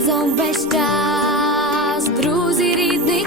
разом весь час, друзі рідні.